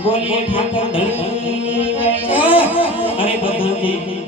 બોલીએ ઠાકોર ધણી અરે બધાથી